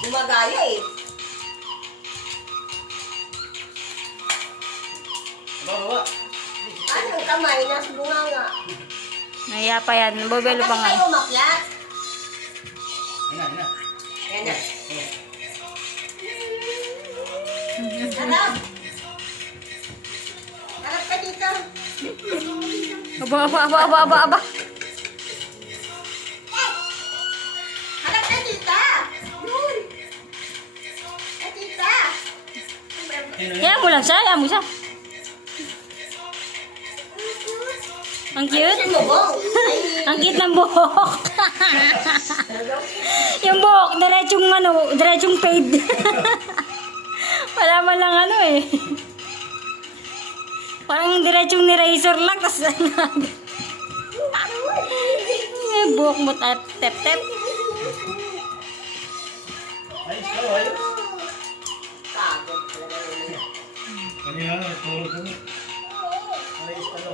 Gumagaya eh. Baba. Ano ang kamay? Nasa bunga nga. Naya pa yan. Bobelo pa Kasi nga. kayo umakyat. Yan na. Yan na. Harap. Harap ka dito. Aba. Harap ka dito. Yun. Ay, tita. Kaya mo lang siya. Kaya mo siya. Ang cute. Mo, Bong. Ang cute ng buhok. Yung buhok, diretsong fade. Wala man lang ano eh. Parang diretsong ni razor lang, tas buhok mo tep-tep. Ayos ka, ayos. Kagod pala naman. Kanina, tulog mo. Ayos ka, no?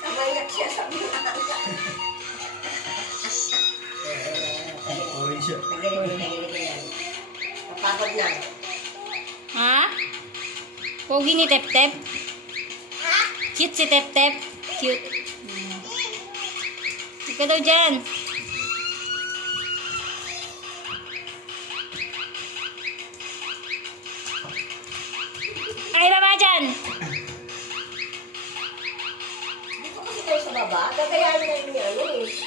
Kamayat siya sa bunga. Orange siya. Tagaling. Kapagod na. Ha? Pogi ni Tep-Tep? Cute si Tep-Tep? Cute. Ika daw dyan. Ay, baba dyan! Dito kasi kayo sa baba. Gagayahin na yung ano eh.